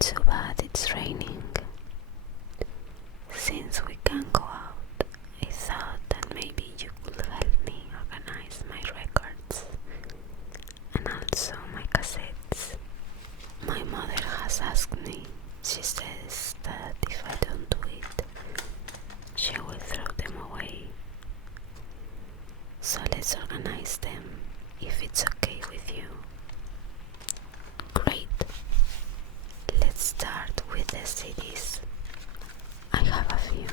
Too bad it's raining. Since we can't go out, I thought that maybe you could help me organize my records and also my cassettes. My mother has asked me. She says that if I don't do it, she will throw them away. So let's organize them if it's okay with you. Great. Let's start with the CDs. I have a few.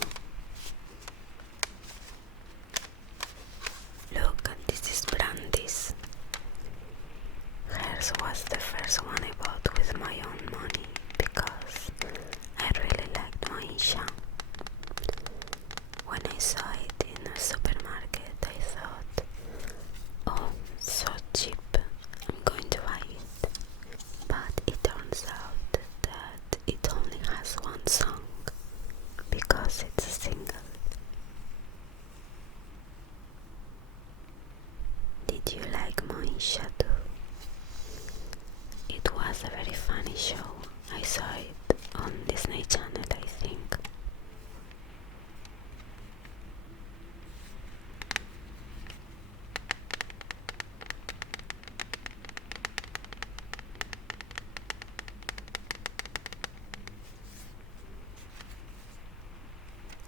Look, this is Brandy's. Hers was the first one I bought with my own money because I really liked Moisha. When I saw it in a supermarket, I thought, oh, so cheap, I'm going to buy it. But it turns out that it only has one song because it's a single. Did you like Moisha too? It was a very funny show. I saw it on Disney Channel, I think.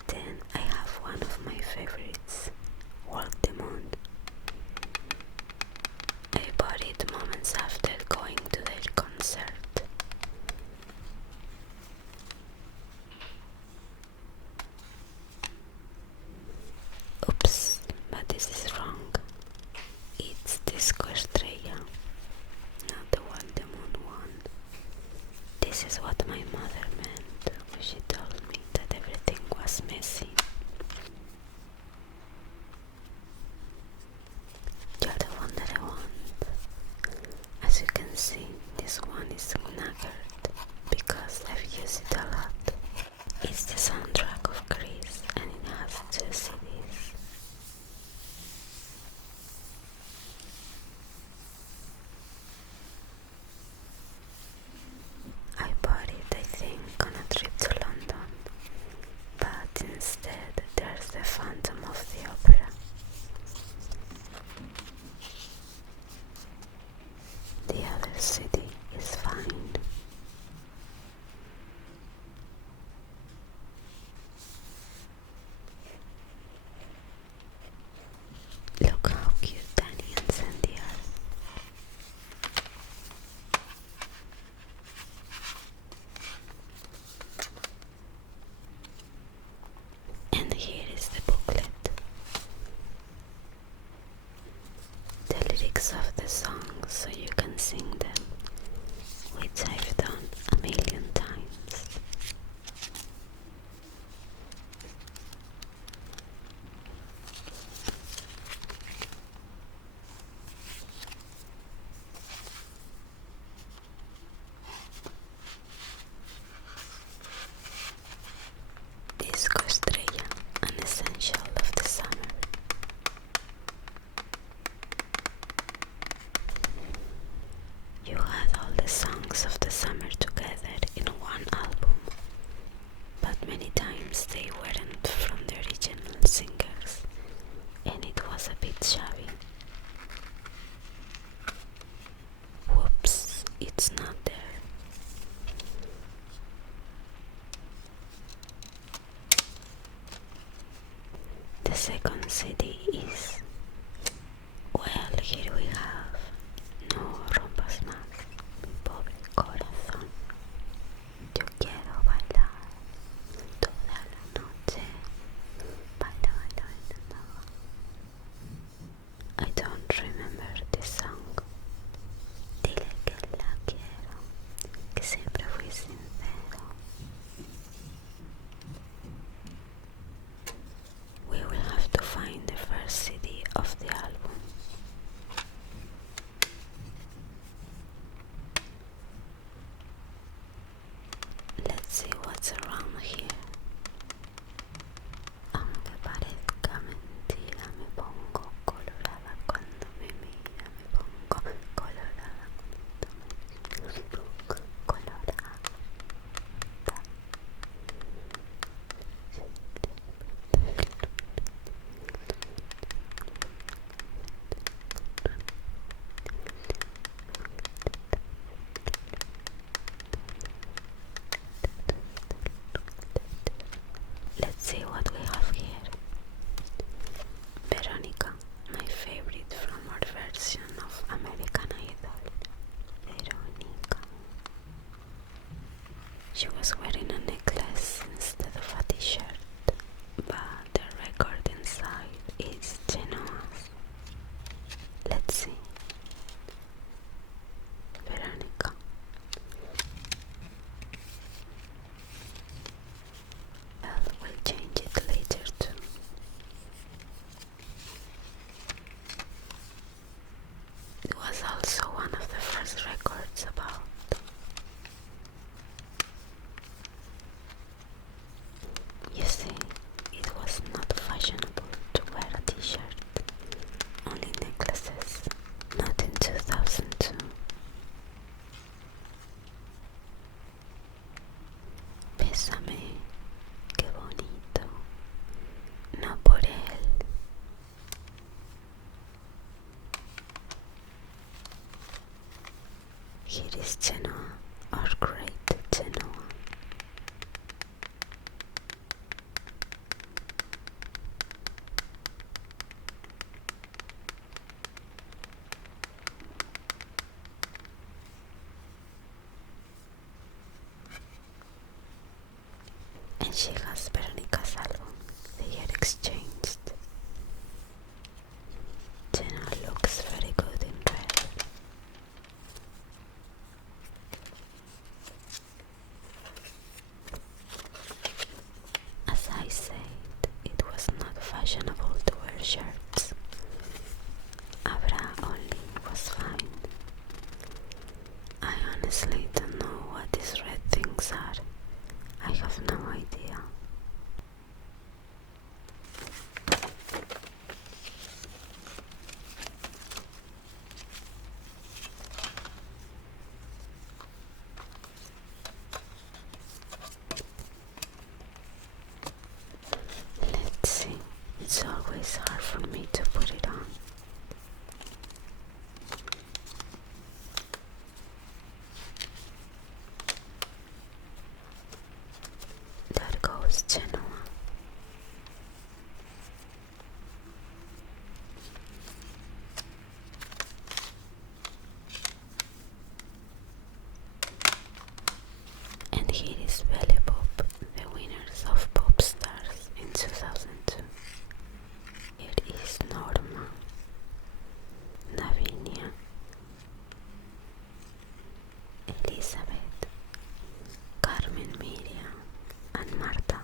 Then I have one of my favorites, Walk the Moon. I bought it moments after going to their concert. Oops, but this is wrong. It's Disco Estrella, not the Walk the Moon one. This is what my mother meant when she told me that everything was messy. You're the one that I want. As you can see, this one is knackered because I've used it a lot. It's the soundtrack of Grease and it has 2 CDs. I bought it, I think, on a trip to London, but instead there's the Phantom of the Opera. The other CD is fine. Look how cute Danny and Sandy are. And here is the booklet. The lyrics of the songs so you can sing them, which I've done a million times. Disco Estrella, an essential of the summer. You had all the songs of the summer together in one album, but many times they weren't from the original singers, and it was a bit shabby. Whoops, it's not there. The second CD is, well, here we have No rompas más, mi pobre corazón. Yo quiero bailar toda la noche. Baila, baila, baila. I don't remember this song. Dile que la quiero, que siempre fui sincero. We will have to find the first CD She was wearing a necklace instead of a t-shirt, but the record inside is Genoa's. Let's see. Veronica. Well, we'll change it later too. It was also one of the first records about. You see, it was not fashionable to wear a t-shirt, only necklaces, not in 2002. Bésame, qué bonito, no por él. Here is Genoa, our great Genoa. And she has Veronica's album. They get exchanged. Genoa looks very good in red. As I said, it was not fashionable to wear shirts. Abra only was fine. I honestly don't know what these red things are. I have no idea. Let's see. It's always hard for me to put it on. There goes Genoa. And here is Belle Pop, the winners of Pop Stars in 2002. Here is Norma, Lavinia, Elizabeth, Carmen Miriam, and Marta.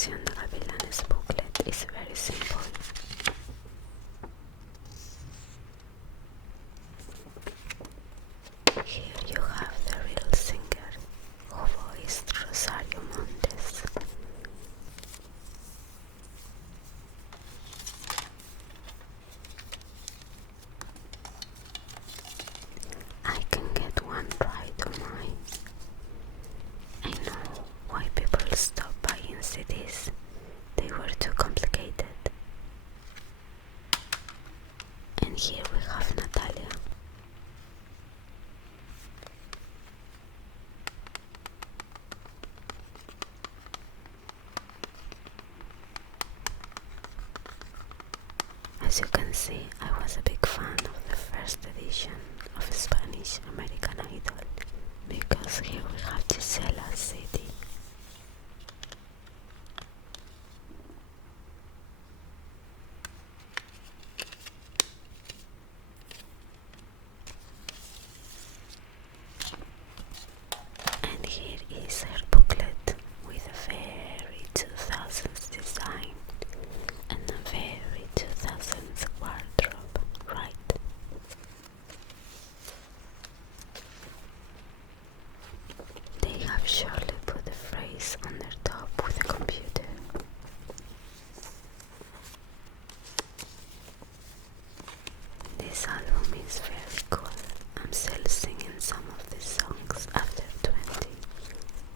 Pasión de Gavilanes booklet is very simple. Here you have the real singer who voiced Rosario Montes. I can get one right on mine. I know why people stop buying CDs. They were too complicated. And here we have Natalia. As you can see, I was a big fan of the first edition of Spanish American Idol because here we have Gisela's CD. And here is her booklet with a very 2000s design and a very 2000s wardrobe, right? They have surely put a phrase on their top with a computer. This album is very cool. I'm still singing some of these songs after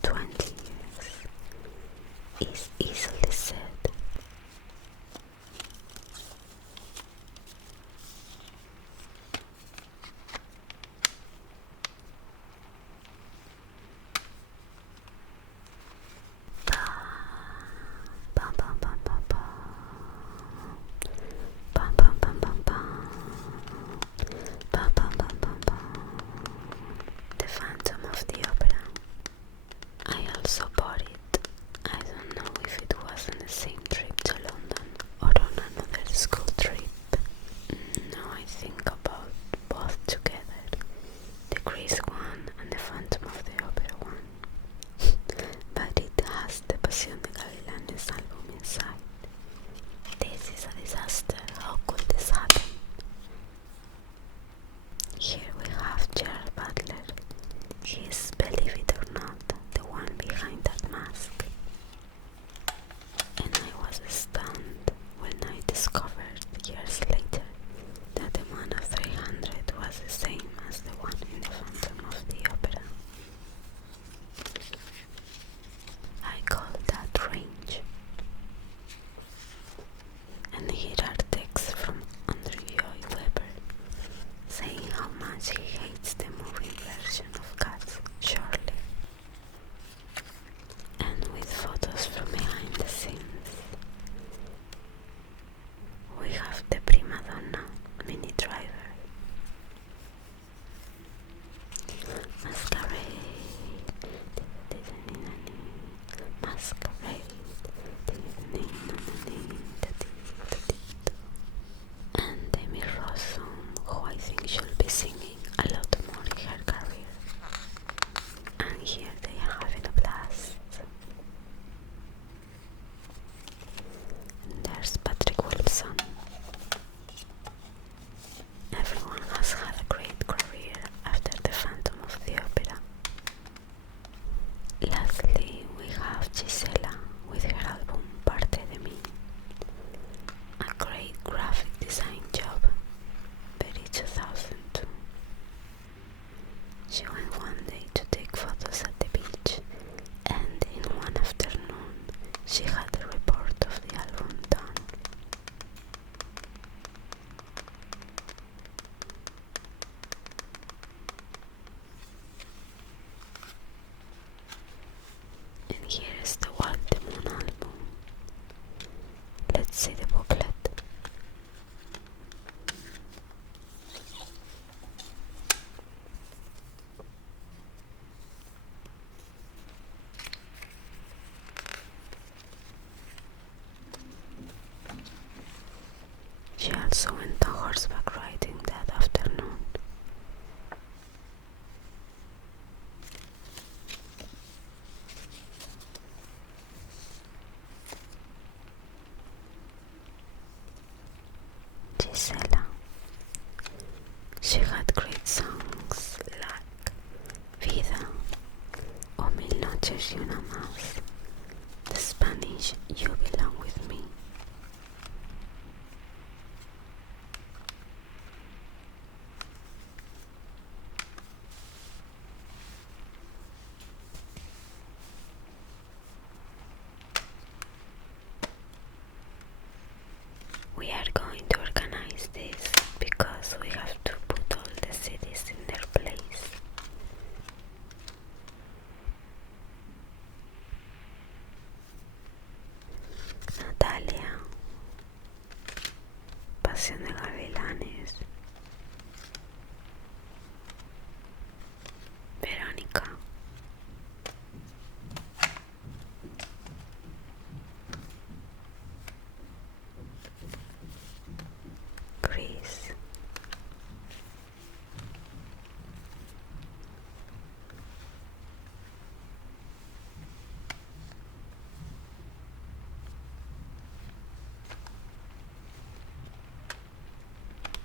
20 years. It's easily said. Bum bum bum bum bum. Bum bum bum bum bum. Bum bum bum bum bum. The Phantom of the Opera. I also bought it. I don't know if it was on the same trip to London or on another school trip. Now I think about both together. The Grease one and the Phantom of the Opera one. But it has the Pasión de Gavilanes album inside. This is a disaster. How could this happen? Here we have Gerard Butler. He is, believe it or not, the one behind that mask. And I was stunned when I discovered years later that the man of 300 was the same as the one in the Phantom of the Opera. I call that range. And here are texts from Andrew Lloyd Webber saying how much he hates the movie version of Cats, surely. And with photos from behind the scenes. We have the prima donna, Minnie Driver. Masquerade. Masquerade. And Demi Rossum, who I think should be singing a lot more in her career. And here they are having a blast. And there's Patrick Wilson. Everyone has had a great career after the Phantom of the Opera. Lastly, we have Gisela with her album Parte de mí. A great graphic design job, very 2002. She went one day to take photos at the beach, and in one afternoon she had a report of the album done. And here is the Walk the Moon album. Let's see the booklet. She also went on horseback riding that afternoon. Gisela. She had great songs like Vida o Mil Noches y Una Más, the Spanish You Belong With Me. We are going to organize this because we have to put all the cities in their place. Natalia, Pasión de Gavilanes. Verónica, Chris,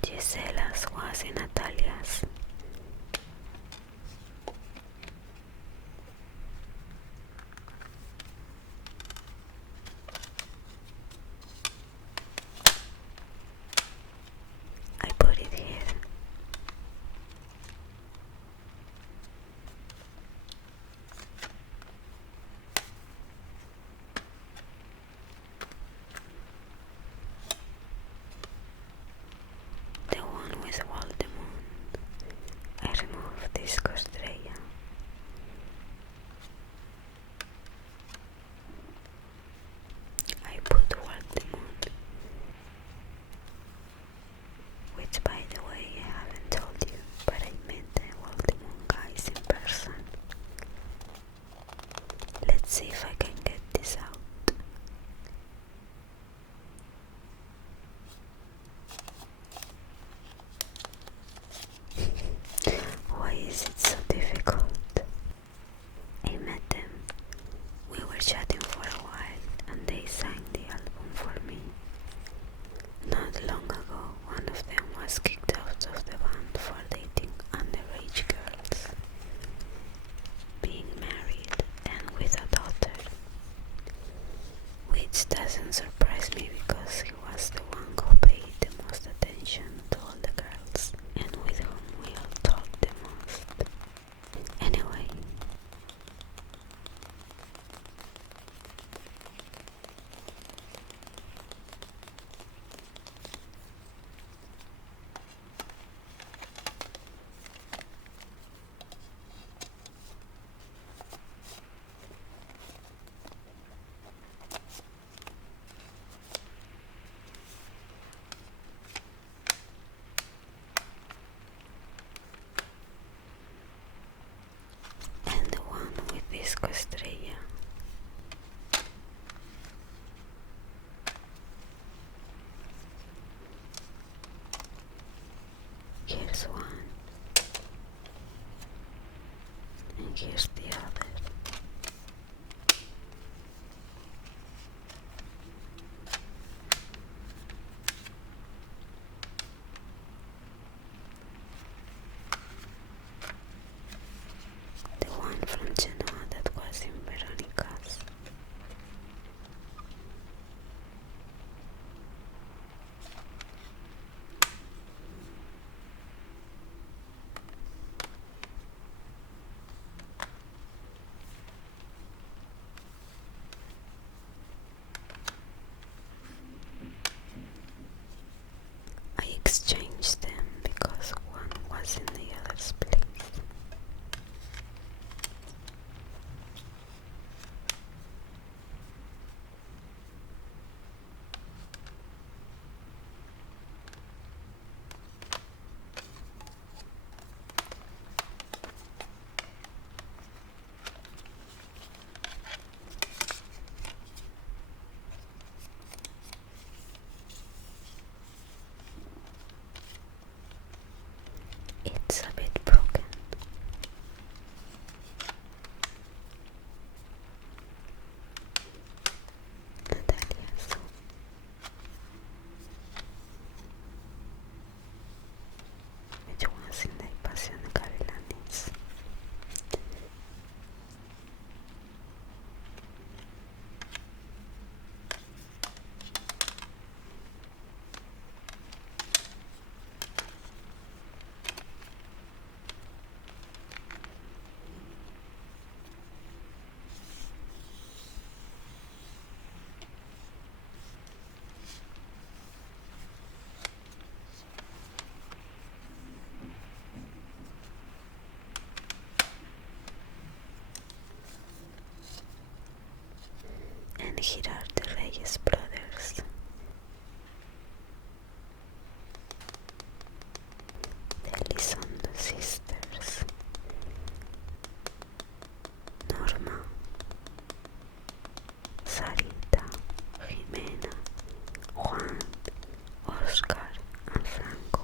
Gisela's was in Natalia's. I put it here. The one with Voldemort. I removed Disco Estrella. I put Voldemort, which by the way I haven't told you, but I met the Voldemort guys in person. Let's see if I can get this out. Why is it so difficult? I met them. We were chatting for a while and they signed the album for me. Not long ago, one of them was kicked out of the band for dating underage girls, being married and with a daughter, which doesn't surprise me because he was the one who paid the most attention to all the girls and with whom we all talked the most. Anyway, And here are the Reyes brothers. The Elizondo sisters. Norma, Sarita, Jimena, Juan, Oscar, and Franco.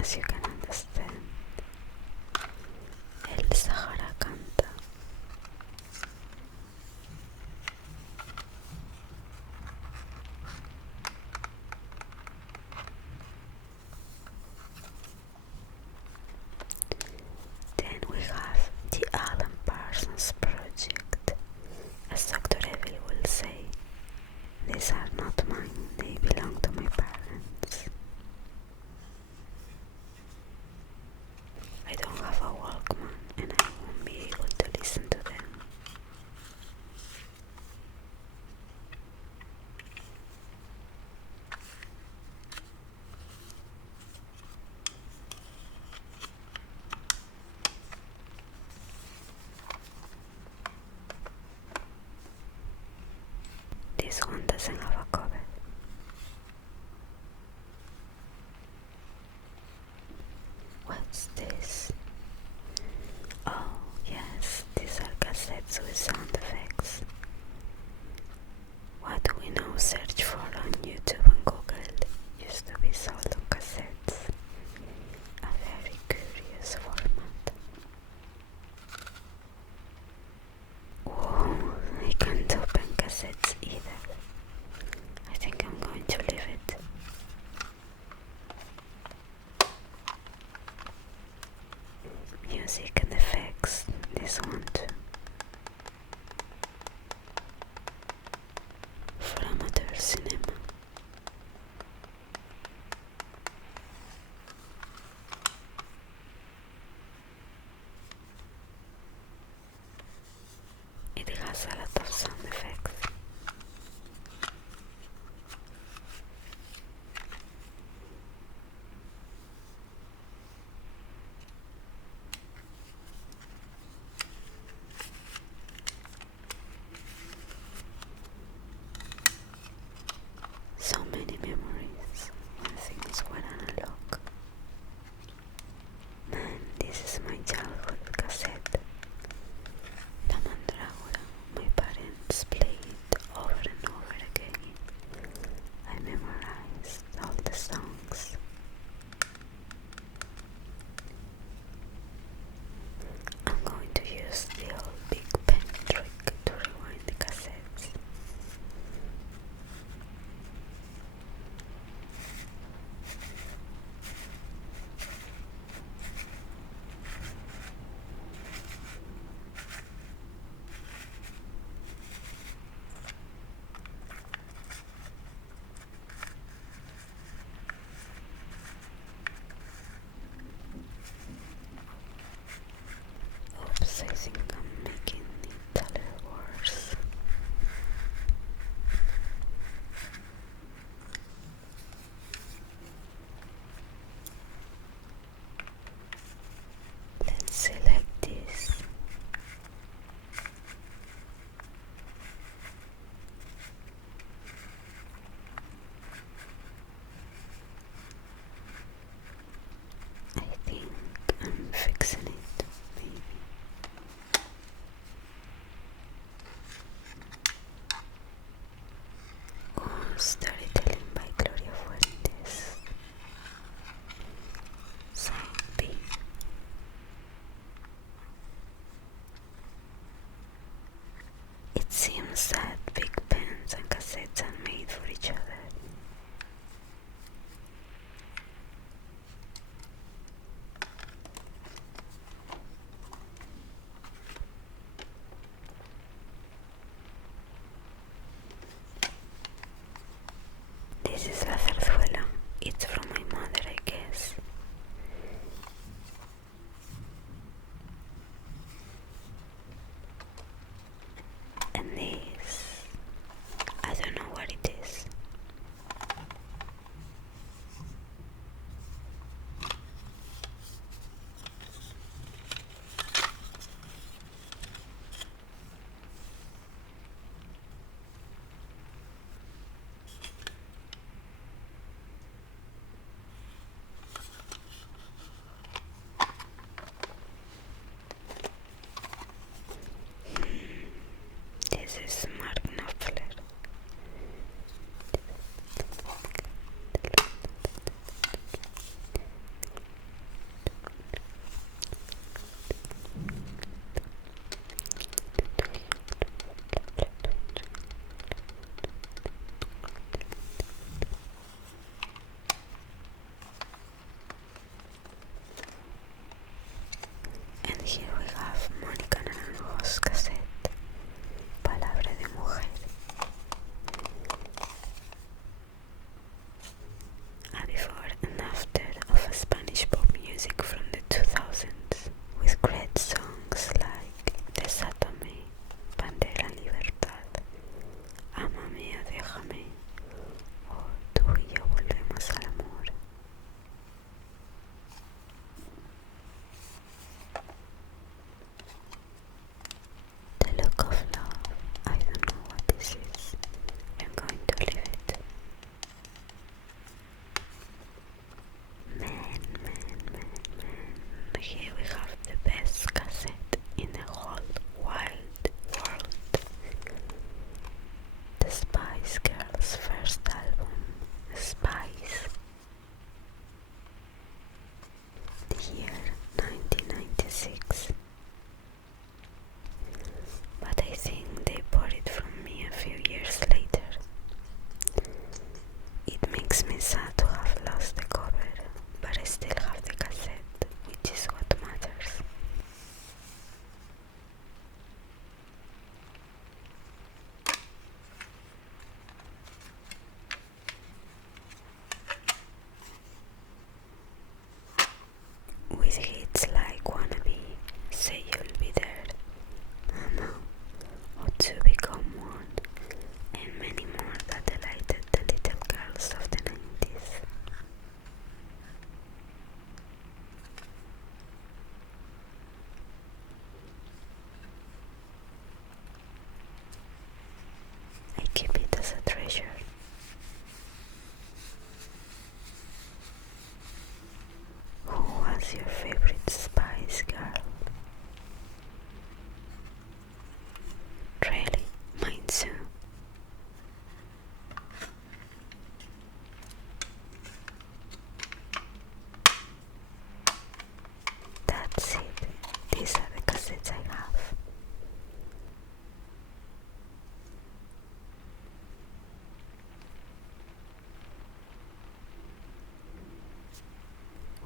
as you can understand. El Sahara canta. Then we have the Alan Parsons Project. As Dr. Evil will say, these are not mine, they belong to my parents. I don't have a Walkman and I won't be able to listen to them. This one doesn't have a cover. What's this? Oh yes, these are cassettes with sound effects. What we now search for on YouTube and Google used to be sold on cassettes. A very curious format. Whoa, I can't open cassettes either. I think I'm going to leave it. Music and effects, this one too. For amateur cinema. It has a lot of sound effects. So many memories when things were analog. Man, this is my childhood cassette. La Mandrágora, my parents played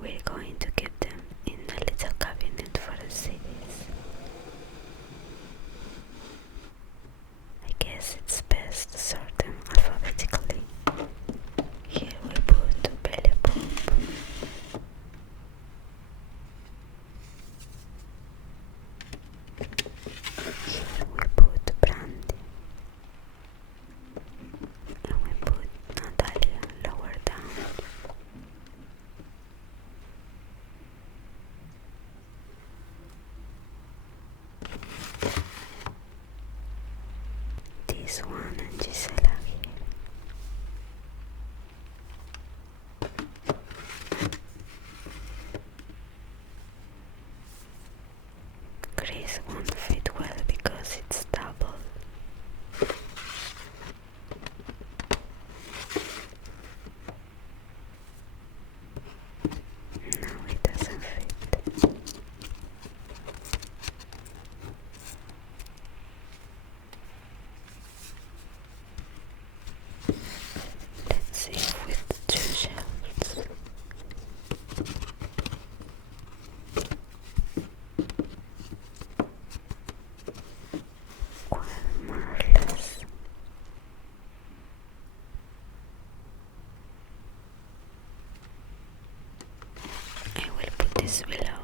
we're going to keep them in a little cabinet for the CDs. I guess it's best to sort them alphabetically. Here we put Belly Boop. Here we put Brandy. And we put Natalia lower down. This one and Gisela here. Chris won't fit well because it's double. No, it doesn't fit. Let's see with 2 shelves. Well, more or less. I will put this below.